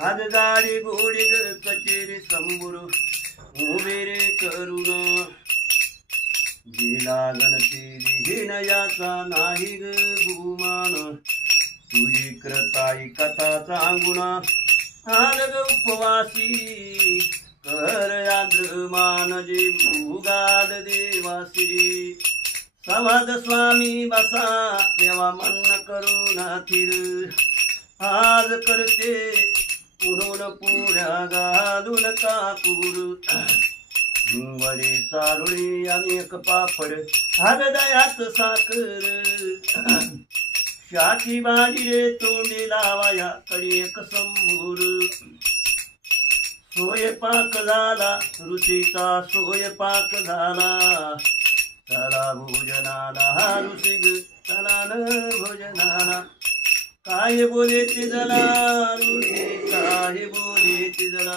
आज गाडी घोडी कचेरी संबुर उभे रे करुण लागन विहीन याचा नाही ग गुमान तुझी कृताई कथा सांगुना आज ग उपवासी कर आद्रमान जे भूगाल देवासी समाज स्वामी बसा तेव्हा मन करुणा थिर आज करते पुरून पुऱ्या घालून कापूर वडे चारुळी आणि एक पापड हृदयात साखर शाची भाजी रे तोंडी लावाया कडी एक संभूर स्वयंपाक झाला ऋषीचा स्वयंपाक झाला चला भोजनाला ऋषी ग चला न भोजनाला काय बोले ते जला ऋषी काय बोले ते जला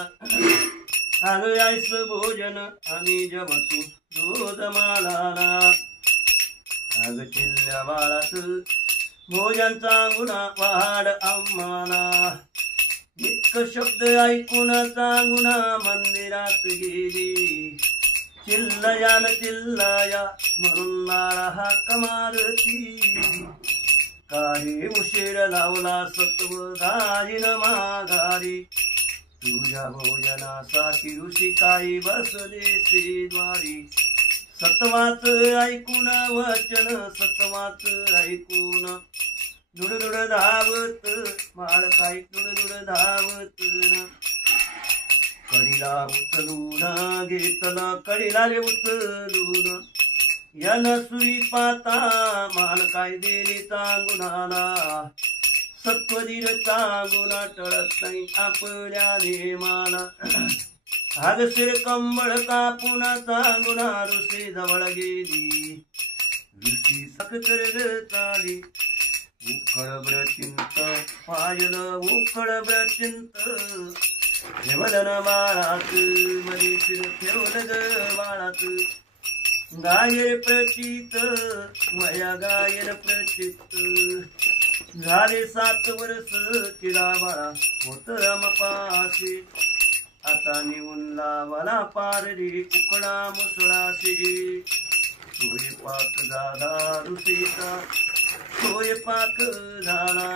अग यायस भोजन आम्ही जमतो रोज मालाला अग चिल्ल्या बाळात भोजनचा गुन्हा वाढ आम्हाला इतक शब्द ऐकून गुन्हा मंदिरात गेली चिल्लयान चिल्लाया म्हणून नाळा हाक मारती काही उशीर लावला सत्व दाजीन माघारी तुझ्या भोजनासाठी ऋषी काही बसले श्रीद्वारी सत्वाच ऐकून वचन सत्वाच ऐकून दुडदुड धावत माळ काही दुडदुड धावत कडीला उचलून घेतला कडीला रे उचलून यन सुरी पाता मान काय देणे गुणाला सत्वधीर गुन्हा टळत नाही आपल्या नेमाला आग शिर कंबळ कापुनाचा गुन्हा ऋषी जवळ गेली ऋषी सखकर चाली उखळ चिंत पायल उखळ चिंत ठेवलं न बाळात मध्ये शिर ठेवलं ग बाळात गायर प्रचित वया गायर प्रचित झाले 7 वर्ष किडा बाळा होत अमपाशी आता निवून लावला पारडी उकडा मुसळाशी स्वयंपाक झाला ऋषीचा स्वयंपाक झाला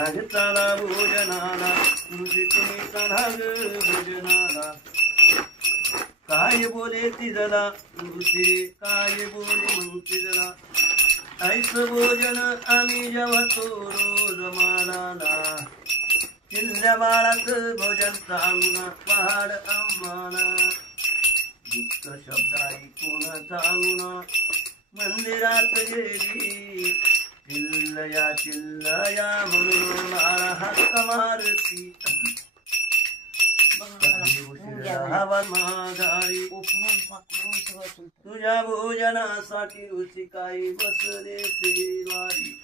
आज चाला भोजनाला ऋषी तुम्ही चला ग भोजनाला काय बोले ती जला ऋषी काय बोले म्हणते जला ऐस भोजन आम्ही जेवतो रोज मालाला चिल्ल्या बाळात भोजन सांगून वाढ आम्हाला दुःख शब्द ऐकून सांगून मंदिरात गेली चिल्लया चिल्लया म्हणून माळा हाक मारती माघारी तुझ्या भोजनासाठी ऋषी काही बसले श्रीवारी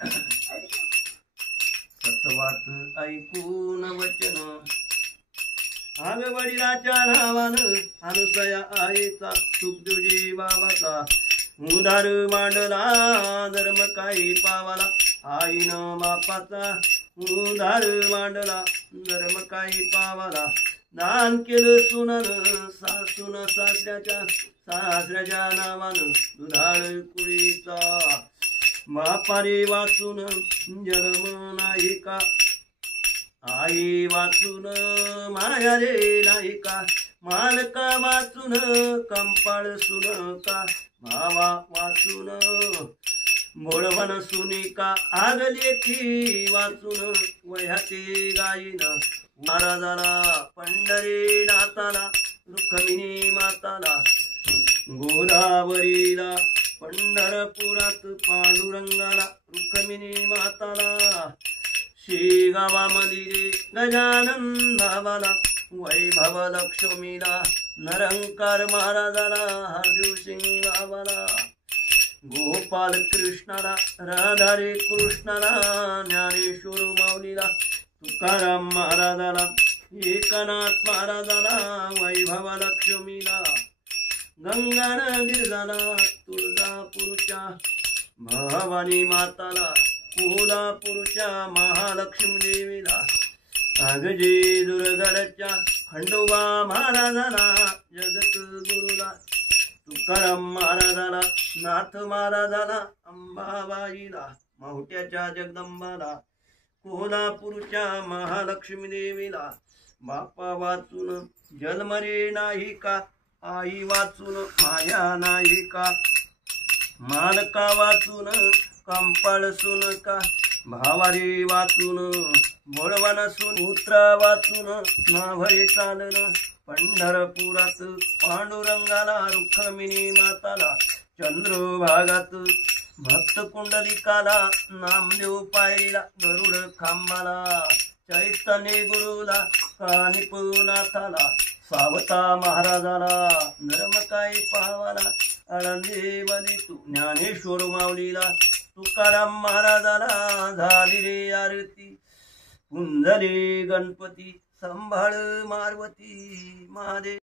सत्वाच ऐकून वचन आग वडिलाच्या नावानं अनुसया आईचा सुखदुजी बाबाचा उदार मांडला धर्म काही पावाला आईनं बापाचा उदार मांडला धर्म काही पावाला दान केलं सुनन सासून सासऱ्याच्या नावानं दुधाळ कुळीचा बापारी वाचून जन्म नाही का आई वाचून माया रे नाही का मालका वाचून कंपाळ सुन का भावा वाचून बोळवण सुनी का आगली की वाचून वह्याची गायीन महाराजाला पंढरी नाथाला रुक्मिणी माताला गोदावरीला पंढरपुरात पांडुरंगाला रुक्मिणी माताला शेगावामध्ये गजानन बाबाला वैभव लक्ष्मीला नरंकार महाराजाला हरदेव सिंग बाबाला गोपाल कृष्णाला राधा रे कृष्णाला ज्ञानेश्वर माऊलीला तुकाराम महाराजाला एकनाथ महाराजाला वैभव लक्ष्मीला गंगा गिरजाला तुळजापूरच्या भवानी माताला कोल्हापूरच्या महालक्ष्मी देवीला अगजे दुर्गडच्या खंडोबा महाराजाला जगत गुरुला तुकाराम महाराजाला नाथ महाराजाला अंबाबाईला माहुट्याच्या जगदंबाला कोल्हापूरच्या महालक्ष्मी देवीला बापा वाचून जन्मरे नाही का आई वाचून माया नाही का मालका वाचून कंपाळसून का भावारी वाचून बोळवण सून पुत्रा वाचून माभरी चालन पंढरपुरात पांडुरंगाला रुक्मिणी माताला चंद्रभागात भक्त कुंडलिकाला नामदेव पायरीला गरुड खांबाला चैतन्य गुरुला कानिपुनाथाला सावता महाराजाला नरमकाई पावाला आळंदी तू ज्ञानेश्वर माऊलीला तुकाराम महाराजाला झाली रे आरती कुंजले गणपती संभाळ मारवती महादेव।